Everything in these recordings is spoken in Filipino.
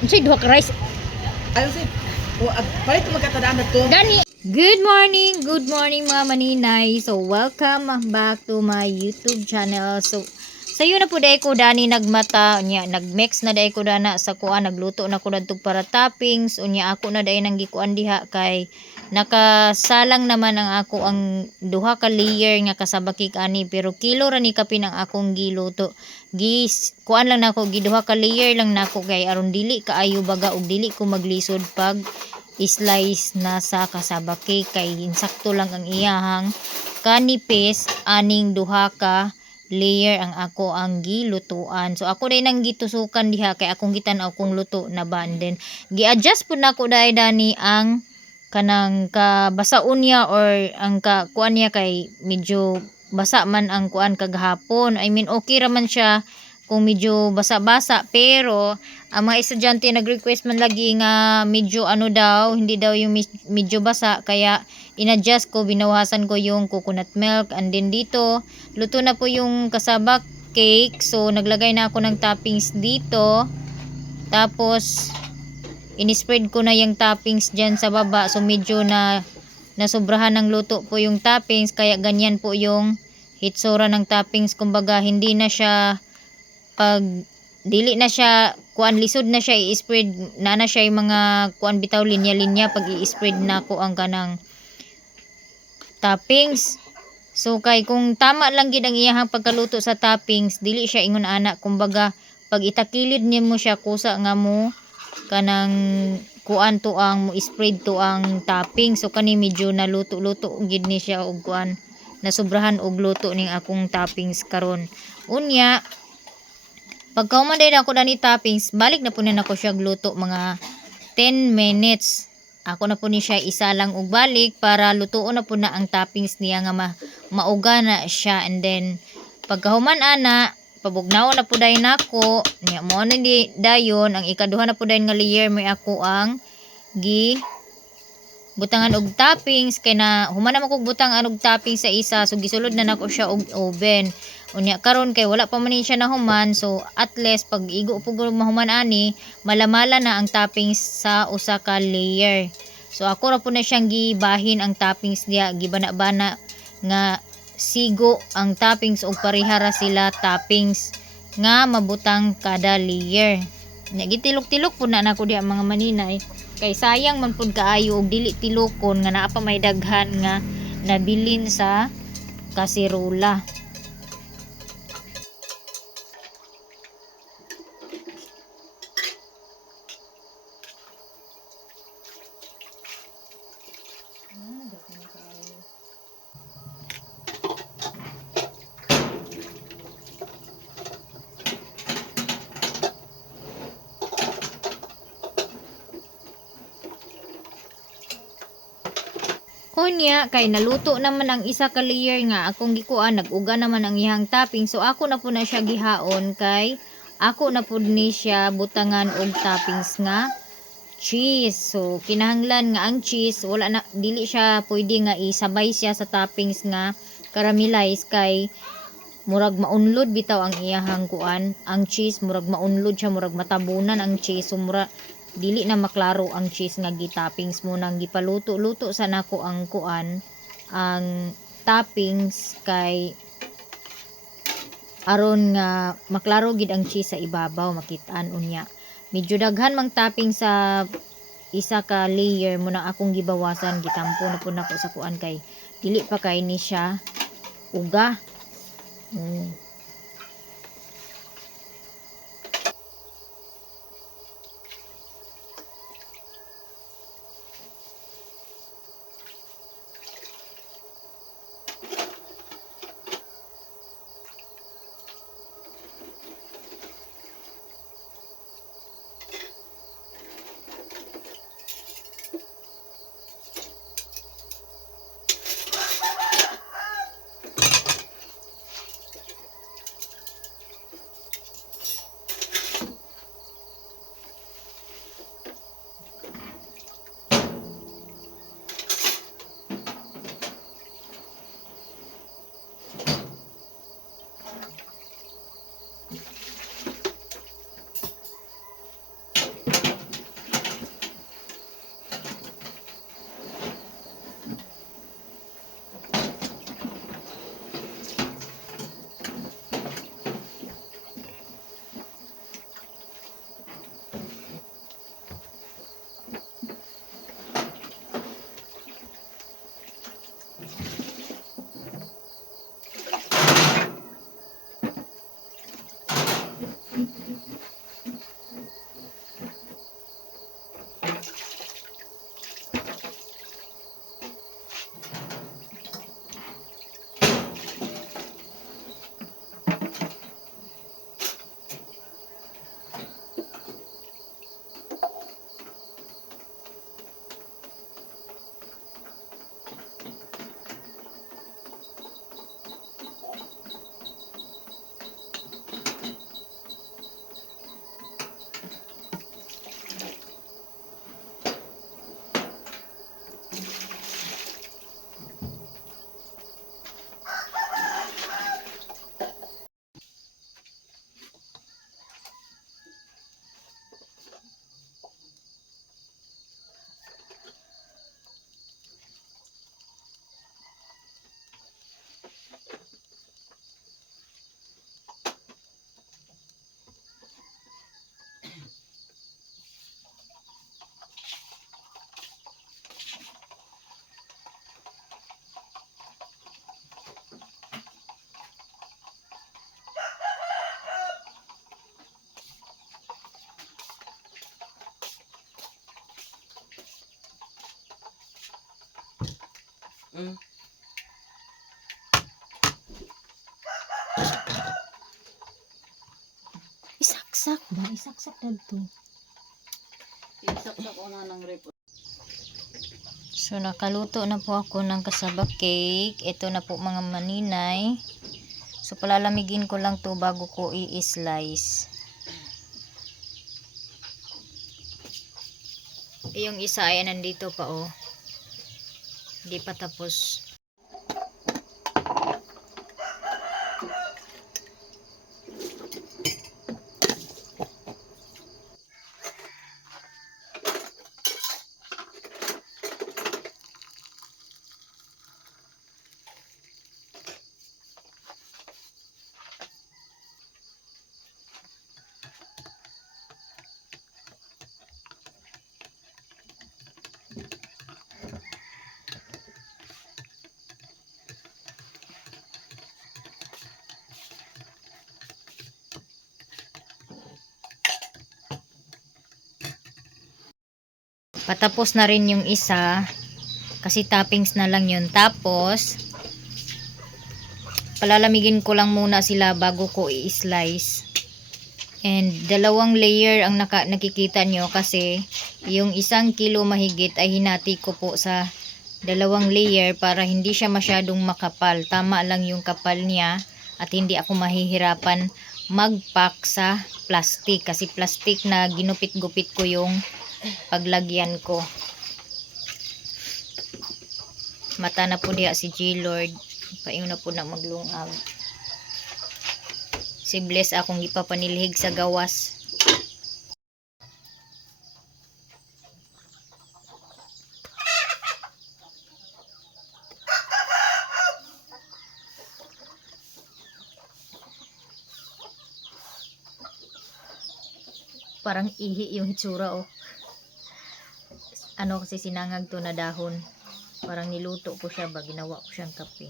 Unsay duha ka rice? Ano si? Palit magkatadaan na to. Gani. Good morning mga maninay. So welcome back to my YouTube channel. So sayo na po dai ko dani nagmata nya nagmix na dai ko dana sa kuan nagluto na ko dadtog para toppings unya ako na dai nang gikuan diha kay nakasalang naman ang ako ang duha ka layer nga kasabakik ani pero kilo ra ni kapin ang akong giluto. Kuan lang nako giduha ka layer lang nako kay aron dili kaayo baga og dili ko maglisod pag slice na sa kasabaki kay insakto lang ang iyahang kanipis aning duha ka layer ang ako ang gilutuan. So ako day nang gitusukan diha kay akong gitan-aw kung luto na ba and then gi-adjust pud nako dai dani ang kanang kabasaon niya or ang kuan niya kay medyo basa man ang kuan kagahapon. I mean okay ra man siya kung medyo basa-basa pero ang mga estudyante nag-request man lagi nga medyo ano daw, hindi daw yung medyo basa kaya in-adjust ko, binawasan ko yung coconut milk and then dito luto na po yung kasabak cake. So naglagay na ako ng toppings dito. Tapos in-spread ko na yung toppings dyan sa baba. So medyo nasobrahan ng luto po yung toppings kaya ganyan po yung hitsura ng toppings. Kumbaga hindi na siya pag dili na siya kuan lisod na siya i-spread na siya yung mga kuan bitaw linya-linya pag i-spread na ko ang kanang toppings. So kay kung tama lang gid ang iyahang pagkaluto sa toppings dili siya ingon ana, kumbaga pag itakilid nimo siya kusa nga mo kanang kuan to ang mo spread to ang topping. So kani medyo naluto-luto gid ni siya og kuan nasobrahan og luto ning akong toppings karon. Unya pagkauman day na ako dani toppings, balik na po na ako siya gluto mga 10 minutes. Ako na po ni siya isa lang og balik para lutuon na po na ang toppings niya nga mauga na siya. And then pagkahuman ana, pabugnaw na po dayon nako. Nya mo na di dayon ang ikaduha na po dayon nga layer may ako ang butangan og toppings kay na human na kog butangan og toppings sa isa, so gisulod na nako siya og oven. Unya karon kay wala pa man siya nahuman, so at least pag igo pug mahuman ani malamala na ang toppings sa usa ka layer. So ako ra po na siyang gibahin ang toppings diya, gibana-bana nga sigo ang toppings og parehara sila toppings nga mabutang kada layer. Nya gitilok-tilok po na nako diha mga maninay kay sayang man pud kaayo og dili tilokon nga naa pa may daghan nga nabilin sa kasirola. Unya kay naluto naman ang isa ka layer nga akong gikuan, nag-uga naman ang iyang topping. So ako na po na siya gihaon kay ako na po ni siya butangan og toppings nga cheese. So kinahanglan nga ang cheese wala na dili siya pwede nga isabay siya sa toppings nga caramelize kay murag maunlod bitaw ang iyahang kuan. Ang cheese murag maunlod siya, murag matabunan ang cheese. So dili na maklaro ang cheese nga gitoppings mo nang gipaluto-luto sa nako ang kuan ang toppings kay aron nga maklaro gid ang cheese sa ibabaw makit-an. Unya medyo daghan mang topping sa isa ka layer mo na akong gibawasan, gitampo na po nako sa kuan kay dili pa kay ni siya uga. Mm. Isaksak ba? Isaksak na to. Isaksak ko na ng rep. So, nakaluto na po ako ng kasaba cake. Ito na po mga maninay. So, palalamigin ko lang to bago ko i-slice. Yung isa ay nandito pa oh. Hindi pa tapos. Patapos na rin yung isa kasi toppings na lang yun. Tapos palalamigin ko lang muna sila bago ko i-slice. And dalawang layer ang nakikita nyo kasi yung 1 kilo mahigit ay hinati ko po sa dalawang layer para hindi siya masyadong makapal. Tama lang yung kapal niya at hindi ako mahihirapan mag-pack sa plastic kasi plastic na ginupit-gupit ko yung paglagyan ko. Mata na po diya si G-Lord. Paing na po na maglungag. Si Bless akong ipapanilhig sa gawas. Parang ihi yung hitsura oh. Ano kasi sinangag to na dahon. Parang niluto ko siya ba, ginawa ko siyang kape.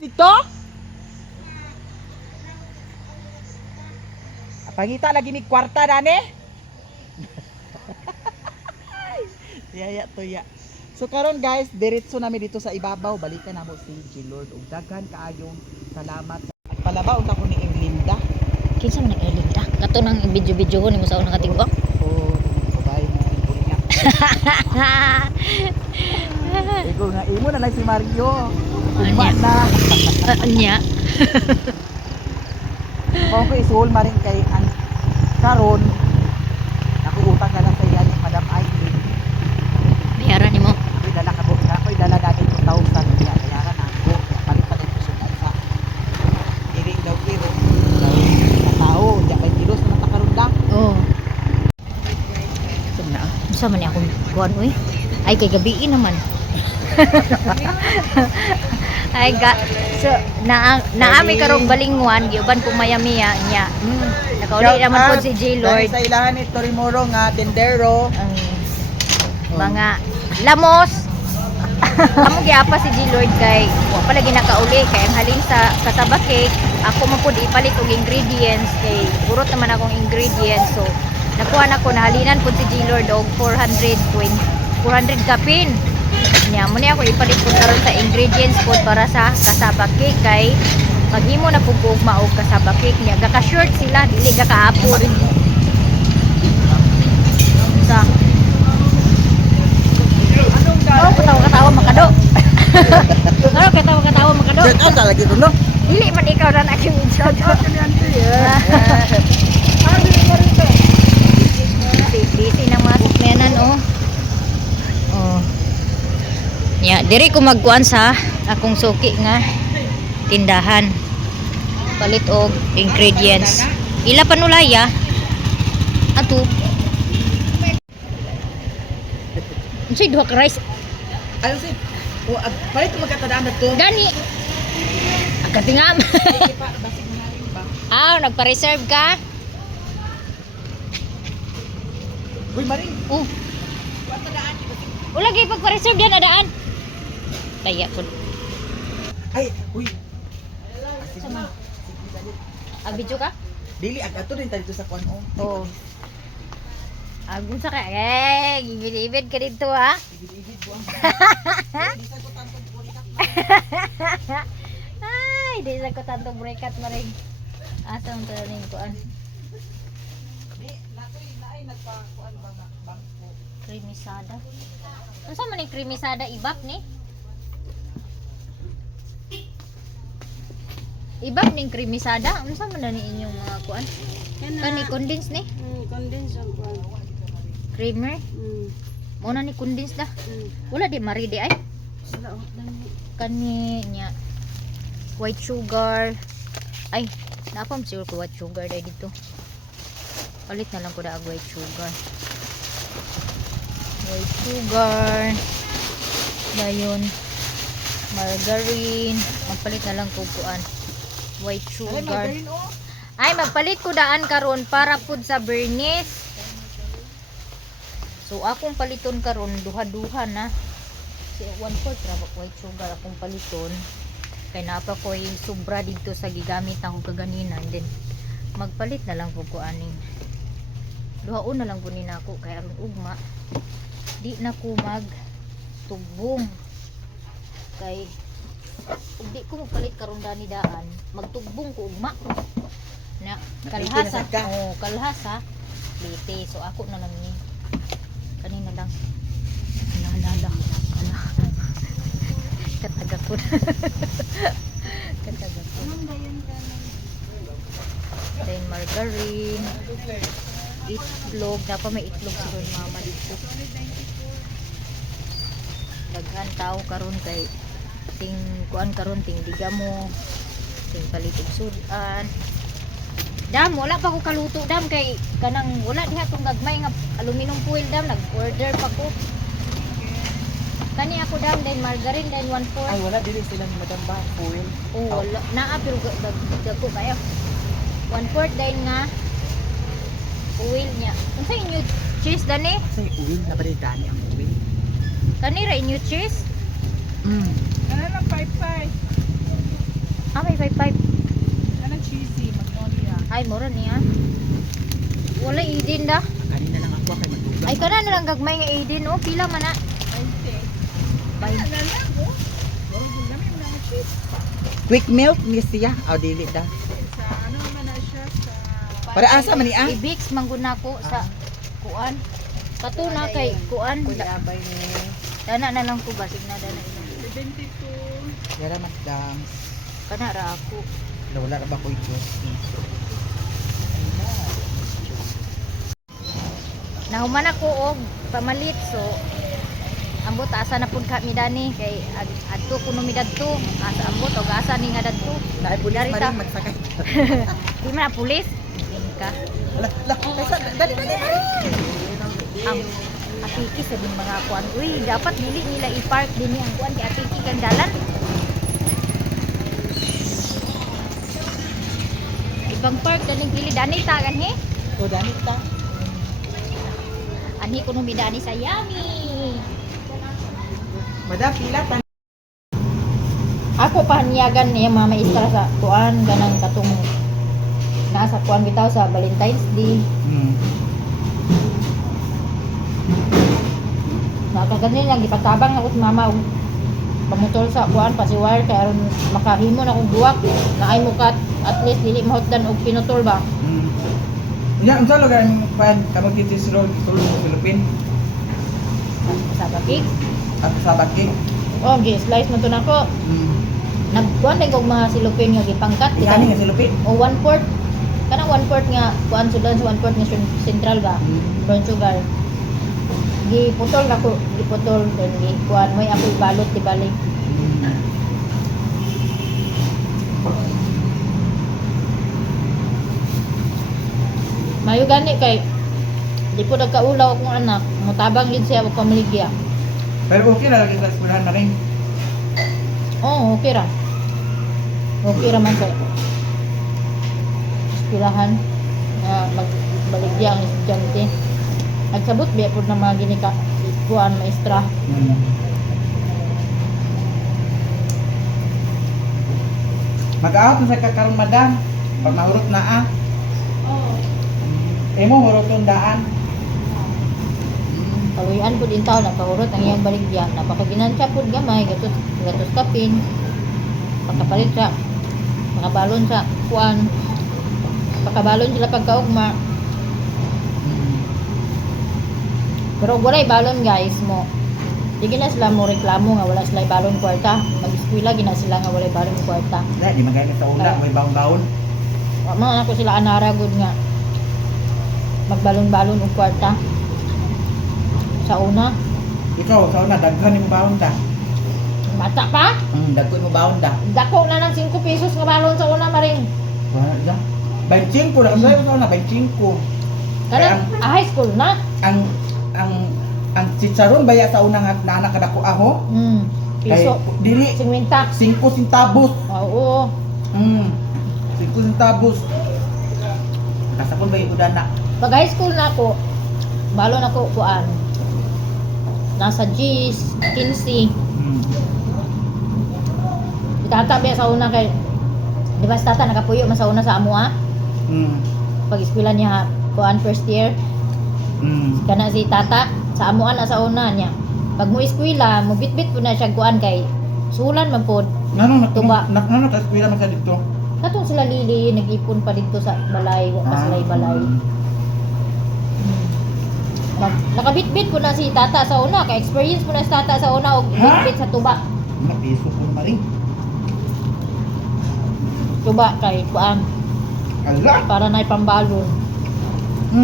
Dito? Pangita lagi ni kwarta dane. Yaya to ya. So karon guys, diretso namin dito sa ibabaw, balikan namo si G-Lord ug daghan kaayong salamat. At palabaw na ko ni Englinda. Kinsa man nag-elinda? Kato nang video-video ko nimo sa unang katibok. Oh, babay na ingat. Ikaw nga imo na lang si Mario. Uma na. Anya. Kung ko isul maring kay ang karon ako utang na lang sa iya ni Madam Aileen. Bayaran nimo. Ako'y dala ka na ako'y dala dati 2,000 kaya bayaran ako. Palit pa din ko sa isa. Iring daw kiro. Sa tao, di pa kilos na nakaroon lang. Oh. Saan na? Unsa man ni akong kuan oy? Ay kay gabi naman. Ay ga so naami karong balingwan giuban ko Miami nya. Nakauli naman po si G-Lord. Sa ilahan ni Torimoro nga tendero. Ang mga lamos. Amo giapa si G-Lord kay wa pala ginakauli kay ang halin sa kasaba cake ako man pud ipalit og ingredients kay burot naman akong ingredients so nakuha na ko nahalinan pud si G-Lord og 400 kapin. Nya mo ni ako ipalit pud karon sa ingredients pud para sa kasaba cake kay maghimo na pud og maog kasaba cake nya gaka-short sila dili gakaapon. Sa oh, katawa makado. Ano katawa makado? Check out lagi ko no. Dili man ikaw na aking shout out ni auntie. Busy nang mga sukyanan oh. Oh. Ya, diri ko magkuan sa akong suki nga tindahan. Palit og ingredients. Ila panulaya. Ato. Unsay duha ka rice? Ano si? O palit magkatadaan na to. Gani. Katingam. Basig na rin ba? Ah, nagpa-reserve ka? Uy, Maring. Oh. Ulagi pagpa-reserve yan adaan. Taya ko. Ay, uy. Sama. Video ka? Dili ato din tayo sa kuan oh. Oo. Agun sa ka. Eh, gibid-ibid ka dito ha. Ibid-ibid buang. Di sa ko tantong burikat. Ay, di sa ko tanto breakat mo rin. Asa ang taning kuan? Di natoy naay nagpa-kuan ba nga bangko. Krimisada. Unsa man ning krimisada ibak ni? Ibak ning krimisada. Unsa man na ni inyong mga kuan? Kani condense ni? Condense ang kuan. Creamer. Mo na ni condense da. Wala di maridi ay. Sila oh dami. Kani nya white sugar. Ay, napam sure ko white sugar dai dito. Palit na lang ko da white sugar. White sugar. Dayon margarine. Magpalit na lang ko kuan. White Ay, sugar. margarine oh. Ay, magpalit ko daan karon para pud sa bernis. So, akong paliton karon duha-duha na. Si 1/4 ra white sugar akong paliton. Kay napa ko yung sobra dito sa gigamit akong kaganina. And then, magpalit na lang po ko aning. Duhaon na lang po ni nako kay aron ugma. Di na ko magtugbong. Kay, ug di ko magpalit karon dani daan. Magtugbong ko ugma. Na kalhasa. Napiti na sad ka. Oh, kalhasa. Lite. So ako na lang ni. Kanina lang. Naalala. Kataga ko. Kataga ko. Then margarine. Itlog. Dapat may itlog siguro mama dito. Daghan tao karon kay ting kuan karon ting diga mo. Ting palitog sudan. Dam, wala pa ko kaluto dam kay kanang wala diha tong gagmay nga aluminum foil dam nag-order pa ko. Kani ako dam then margarine then 1/4. Ay wala dili sila ni Madam ba foil. Oh, wala naa pero dagko kayo. 1/4 din nga oil niya. Unsa inyo cheese dani? Say oil na bali dani ang oil. Kani ra inyo cheese? Ano lang 55. Ah, may 55. Ano cheesy magnolia. Ay, mura niya. Wala idin da. Kanina lang ako kay magdugang. Ay, kana na lang gagmay nga idin oh. Pila man na? 20. Bay. Ano lang oh. Wala mo na cheese. Quick milk ni siya. Aw dili da. Sa ano man na siya sa Para asa man ni ah? Ibix mangguna ko sa kuan. Katuna kay kuan. Abay ni. Dana na lang ko basig na dana. 72. Yara madam. Kana ra ako. Wala ra ba ko ito? Nahuman ako og pamalit so ambot asa na pud kami dani kay adto kuno mi dadto asa ambot og asa ni nga dadto. Naay pulis Dari pa ta. rin magsakay. Di man na pulis. Din ka. La, dali. Ang atiki sa din mga kuan. Uy, dapat dili nila i-park din ang kuan kay atiki kang dalan. Ibang park daling pili dani ta ganhi. O dani ta. Ani kuno mi dani sa Yummy. Madam pila ta. Ako pahanyagan niya mama istra sa kuan ganang katong nasa kuan bitaw sa Valentine's Day. Nakaganin lang ipatabang ako sa mama og pamutol sa kuan pasiwire kay aron makahimo na kog duwak na ay mukat at least dili mahutdan og pinutol ba. Ya, unsa lugar pan kamog dito sa road sa Philippines Sa bakik. at sa Bakit. Oh, gi-slice mo to nako. Nagkuan din kog mga silupin nga gipangkat di ba? Ikani nga sa Lupit. O 1/4. Kanang 1/4 nga kuan sudan sa 1/4 nga central ba? Brown sugar. Giputol nako, giputol then kuan moy ako ibalot di balik. Mayo gani kay di po nagkaulaw akong anak, mutabang yun siya og pamaligya. Pero okay na lagi sa eskwelahan na rin. Oo, okay ra. Okay ra man sa eskwelahan na magbaligya ang estudyante. Nagsabot biya po na mga ginika kuan maestra. Mag-out na sa kakarong madam. Pag mahurot na Oo. Emo hurot yung daan. Kaluyan po din tao, nagpahurot ang iyang baligya. Napakaginansya po gamay, gatos kapin. Pagkapalit siya, makabalon sa kuan. Pagkabalon sila pagkaugma. Pero walay balon guys mo. Sige na sila mo reklamo nga wala sila balon kwarta. Mag-eskwela gina sila nga walay balon kwarta. Wala, di magagamit sa una. May baon-baon. Mga anak ko sila anara good nga. Magbalon-balon og kwarta. Sa una, Ikaw, sa una, daghan yung baon da. mata pa. Daghan mo baon da. Dako na ng 5 pesos nga balon sa una maring. Wala da. 25 na. Sa'yo sa una, 25. Kana high school na. Ang chicharon baya sa unang naanak kadako aho. Piso. Dili 50. 5 centavos. Oo. 5 centavos. Kasapon ba yung udana? Pag high school na ako, balon ako kuan. Nasa G's, 15. Itata biya sa una kay di ba si tata nakapuyo man sa una sa amo pag eskwela niya kuan first year kana si tata sa amuan na sa una niya pag mo eskwela mo bitbit po na siya kuan kay sulan man pod Nano Tuba. Nano ta eskwela man sa dito. katong sila lili nag-ipon pa dito sa balay wa pa sila balay nakabitbit po na si tata sa una kay experience po na si tata sa una og Ha? bitbit sa tuba Mga piso po na rin. tuba kay kuan Ala! para na pambalon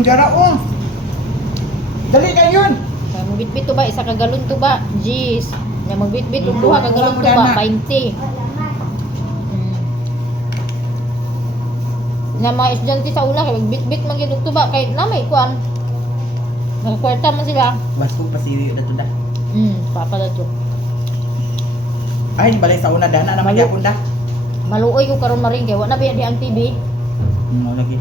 Gara o! Dali kayo yun! kay mo bitbit tuba isa ka galon tuba G's nya magbitbit og Mm, duha ka galon wala tuba na. 20 na mga estudyante sa una kay magbitbit man gyud og tuba kay namay kuan nakakwarta man sila Basko pa si dato da. papa dato Ay, balay sa una dana naman Malu- yapon da. maluoy ko karon maring kay wa na biya di ang TV Lagi.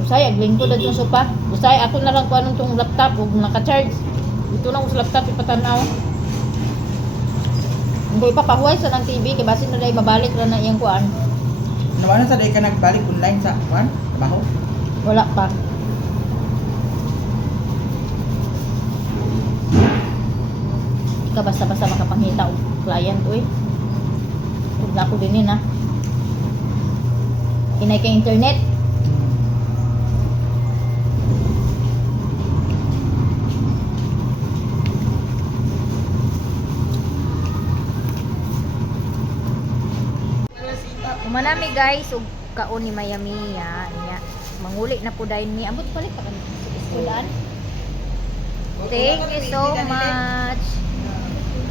usay aglingkod at yung sopa usay ako na lang kuan tong laptop ug naka-charge ito na ko sa laptop ipatanaw hindi pa pahuway sa ng TV kay basin na dai mabalik ra na iyang kuan Naman sa day ka nagbalik online sa kuan? Trabaho? wala pa ka basta-basta makapangita og client oy ug na ako din na inay kay internet Umanami guys ug kaon ni Miami ya niya manguli na po dahil ni abot palit pa kan iskulan. Thank you so much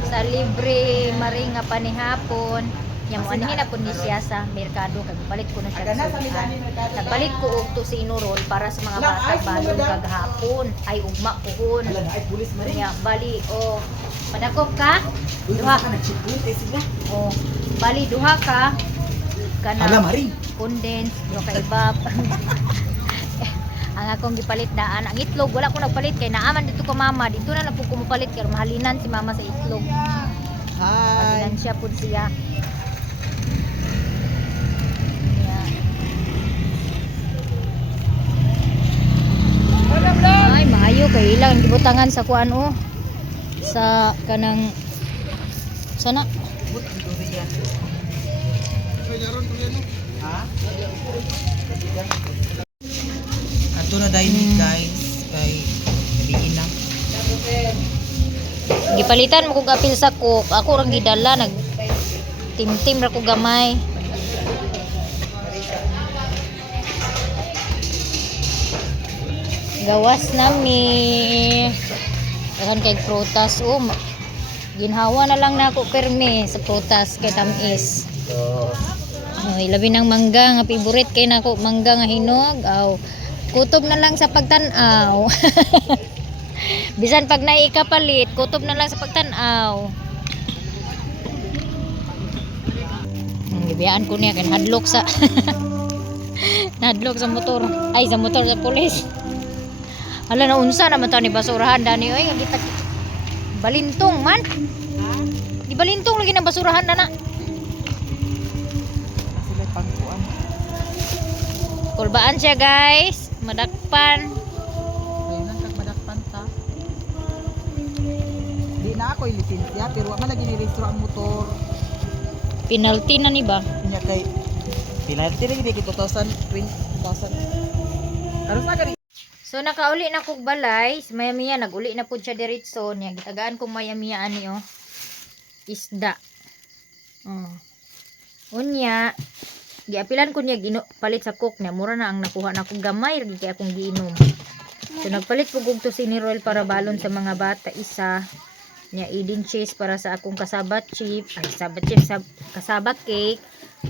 sa libre maring nga panihapon. Nya mo anhin na po ni siya sa merkado kay palit ko na siya sa sudan. Nagpalit ko og to si Inurol para sa mga bata balon kaghapon ay ugma pohon. Ala na ay pulis maring. Nya bali o padakop ka duha ka nag-chipun eh sila. o bali duha ka Ala kana maring. condense yo kay bab ang akong gipalit daan ang itlog wala ko nagpalit kay naaman dito ko mama dito na lang po ko mapalit kay mahalinan si mama sa itlog Hi. mahalinan siya po siya yeah. Ay maayo kay ilang gibutangan sa kuan o sa kanang sana Ha? Ato na dining guys kay gabiin na. gipalitan mo kog apil sa cook ako rang gidala nag tim-tim ra ko gamay gawas nami dahan kay prutas ginhawa na lang nako permi sa prutas kay tamis labi ng mangga nga favorite kay nako mangga nga hinog aw kutob na lang sa pagtan-aw bisan pag naikapalit kutob na lang sa pagtan-aw gibiyaan ko niya kay hadlok sa hadlok sa motor ay sa motor sa pulis hala na unsa naman to ni basurahan dani oy nga kita balintong man di balintong lagi ng basurahan na Kulbaan siya guys. Madakpan. Ayun kag madakpan ta. Di na ako lisensya pero wa man lagi ni rehistro ang motor. Penalty na ni ba? Nya kay penalty lagi di 2020 2000. Karon sa gani. So nakauli na kog balay, maya-maya naguli na pud siya diretso niya. Gitagaan kong maya-maya ani oh. Isda. Oh. Unya, giapilan ko niya palit sa cook niya. Mura na ang nakuha na kong gamay rig kay akong giinom. So nagpalit ko og tosinirol para balon sa mga bata isa. Nya Eden cheese para sa akong kasabat chip, ay sabat chip kasabat cake.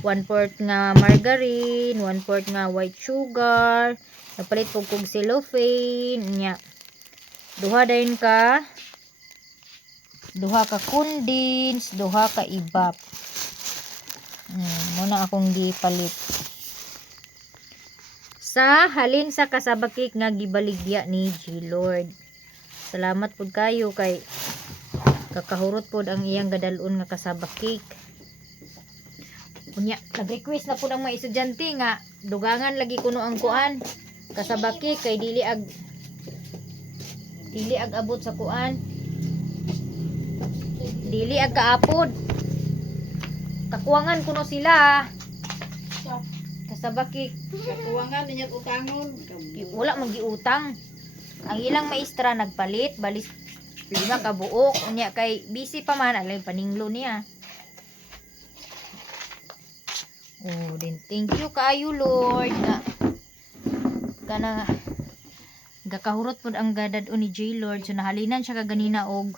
1/4 nga margarine, 1/4 nga white sugar. Nagpalit ko kog cellophane nya. Duha ka condensed, duha ka ibap. Muna akong gipalit. Sa halin sa kasabakik nga gibaligya ni G Lord. Salamat pud kayo kay kakahurot pud ang iyang gadalon nga kasabakik. Unya, nag-request na pud ang mga estudyante nga dugangan lagi kuno ang kuan kasabakik kay dili ag abot sa kuan. Dili ag kaapod. Kakuwangan kuno sila. Kasabakik. Kakuwangan niya utangon. Wala magiutang. Ang ilang maestra nagpalit, balis 5 ka buok. Unya kay busy pa man alay paninglo niya. Oh, then thank you kaayo Lord nga kana gakahurot pud ang gadad ni J Lord. So nahalinan siya kaganina og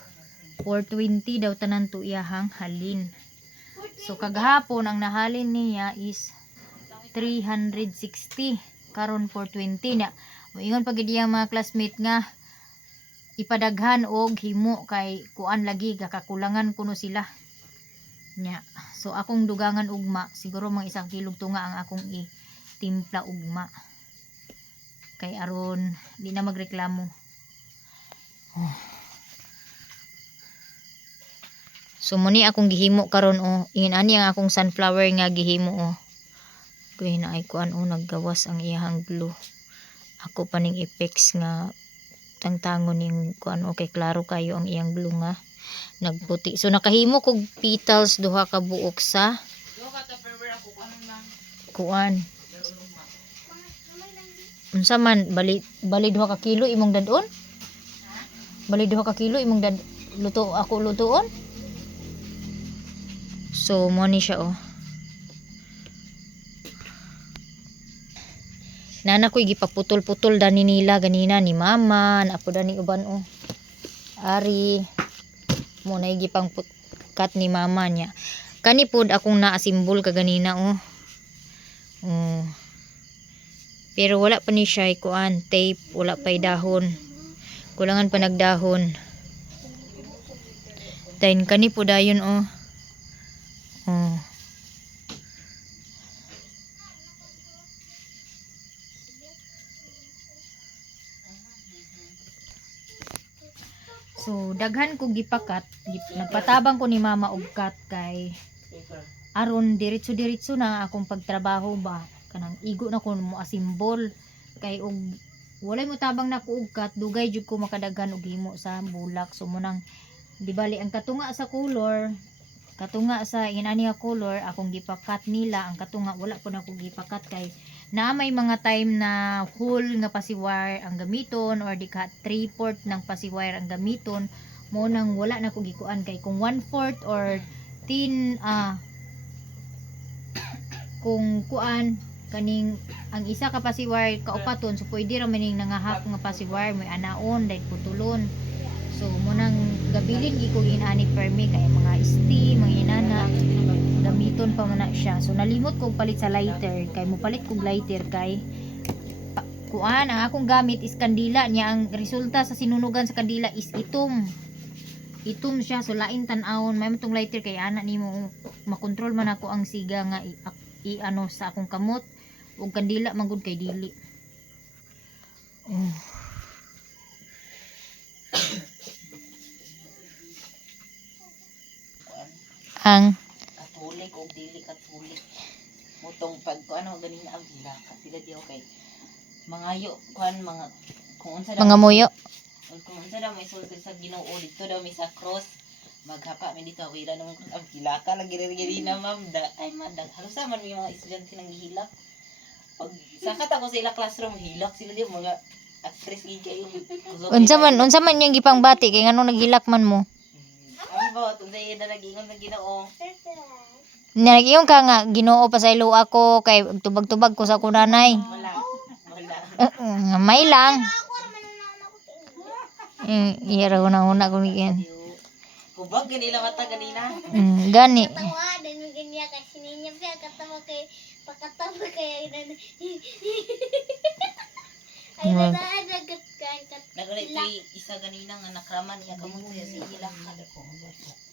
420 daw tanan to iyahang halin. So kagahapon ang nahalin niya is 360 karon 420 na. Moingon pagid iyang mga classmate nga ipadaghan og himo kay kuan lagi gakakulangan kuno sila. Nya. So akong dugangan ugma siguro mga 1 kilog tunga ang akong timpla ugma. Kay aron di na magreklamo. So muni akong gihimo karon oh. Ingin ani ang akong sunflower nga gihimo oh. Kuy na ay kuan oh naggawas ang iyahang glue. Ako pa ning effects nga tangtangon ning kuan okay klaro kayo ang iyang glue nga nagputi. So nakahimo kog petals duha ka buok sa kuan. Unsa man bali duha ka kilo imong dadon? Bali duha ka kilo imong luto ako lutoon? So mo ni siya oh. Nana ko'y gipaputol-putol dani nila ganina ni mama, naapo dani uban oh. Ari mo na gipang cut ni mama niya. Kani pod akong naasimbol kaganina oh. Pero wala pa ni siya kuan tape, wala pa'y dahon. Kulangan pa nagdahon. Then kani po dayon oh. So daghan ko gipakat, nagpatabang ko ni mama og cut kay aron diretso-diretso na akong pagtrabaho ba. Kanang igo na ko mo asimbol kay og walay mo tabang na ko og cut, dugay jud ko makadaghan og himo sa bulak. So munang di bali ang katunga sa color, katunga sa inani nga color akong gipakat nila, ang katunga wala ko na ko gipakat kay na may mga time na whole nga pasiwire ang gamiton or di ka 3/4 ng pasiwire ang gamiton mo nang wala na ko gikuan kay kung 1/4 or 10 kung kuan kaning ang isa ka pasiwire kaupaton so pwede ra maning nangahap nga pasiwire may anaon dahil putulon. So mo nang gabilin gi ko inani permi kay mga steam mga inana gamiton pa man na siya. So nalimot ko palit sa lighter kay mo palit kog lighter kay kuan ang akong gamit is kandila niya. Ang resulta sa sinunugan sa kandila is itom siya. So lain tan-awon may matong lighter kay ana nimo makontrol man ako ang siga nga ano sa akong kamot ug kandila magud kay dili. Ang Katulik o dili katulik. Mutong pag ko ano ganina ang hilaka sila di okay. Mangayo kuan mga kung unsa Mga muyo. kung unsa daw may sulod sa Ginoo dito daw may sa cross maghapa mi dito wala naman ang hilaka lagi rin na ma'am da ay madag halos man may mga estudyante nang gihilak pag sakat ako sa ila classroom hilak sila di mga actress gid kayo Unsa man yung gipang bati kay nganong naghilak man mo? ang ba tunsa ida nagingon ng Ginoo Nag-iyon ka nga Ginoo pa sa ilo ako kay tubag-tubag ko sa kunanay. wala May lang. Iya ra una ko niyan. Hubag ganila mata ganina. Gani. Tawa dan mungkin dia kasih ninya pia katawa kay pakatawa kay ay ada kat kan Nagulit kay isa ganina nga nakraman niya kamuto ya sa hilak.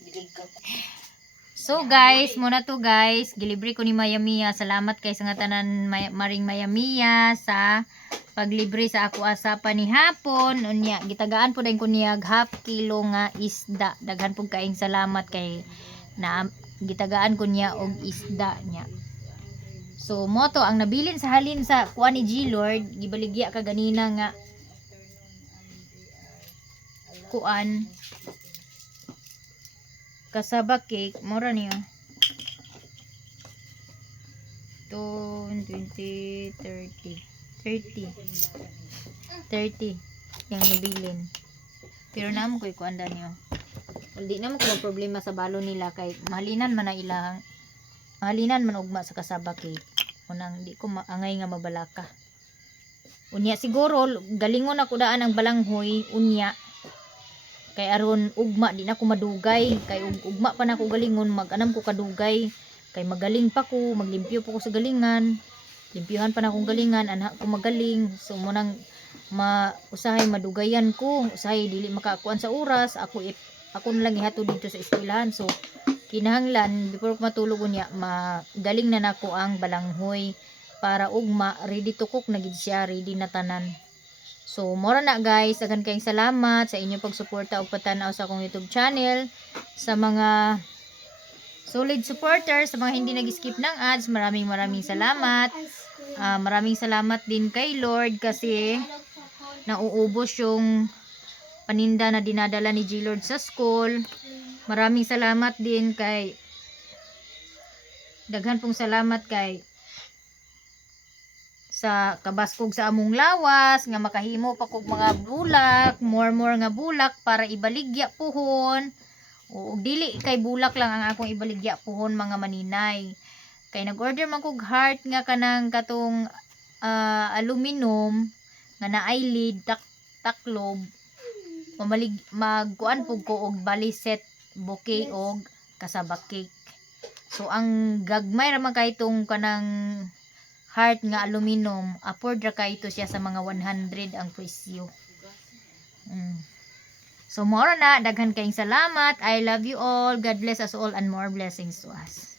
Digay ka. So guys, muna to guys, gilibre ko ni Mayamiya. Salamat kay sa nga tanan Maring Mayamiya sa paglibre sa ako asa ni hapon. Unya gitagaan po din ko niya half kilo nga isda. Daghan pug kaing salamat kay na gitagaan ko niya og isda niya. So mo to ang nabilin sa halin sa kuan ni G Lord, gibaligya ka ganina nga kuan kasaba cake mura niyo 20 30 yung nabilin pero naman ko ikuanda niyo hindi naman ko problema sa balo nila kay mahalinan man ugma sa kasaba cake unang di ko maangay nga mabalaka unya siguro galingon ako daan ang balanghoy unya kay aron ugma di na ko madugay kay ugma pa na ko galingon mag-anam ko kadugay kay magaling pa ko maglimpyo pa ko sa galingan limpyuhan pa na akong galingan anha ko magaling so munang usahay madugayan ko usahay dili makakuan sa oras ako na lang ihatod dito sa eskwelahan so kinahanglan before ko matulog unya magaling na nako ang balanghoy para ugma ready to cook na gid siya ready na tanan. So, mora na guys, daghan kayong salamat sa inyong pagsuporta o patanaw sa akong YouTube channel. Sa mga solid supporters, sa mga hindi nag-skip ng ads, maraming salamat. Maraming salamat din kay Lord kasi nauubos yung paninda na dinadala ni G Lord sa school. Maraming salamat din kay daghan pong salamat kay sa kabaskog sa among lawas nga makahimo pa kog mga bulak more nga bulak para ibaligya puhon o dili kay bulak lang ang akong ibaligya puhon mga maninay kay nag-order man kog heart nga kanang katong aluminum nga naay lid taklob magkuan pug ko og baliset bouquet og kasaba cake so ang gagmay ra man kay itong kanang heart nga aluminum, afford ra ka ito siya sa mga 100 ang presyo. So, mora na, daghan kayong salamat. I love you all. God bless us all and more blessings to us.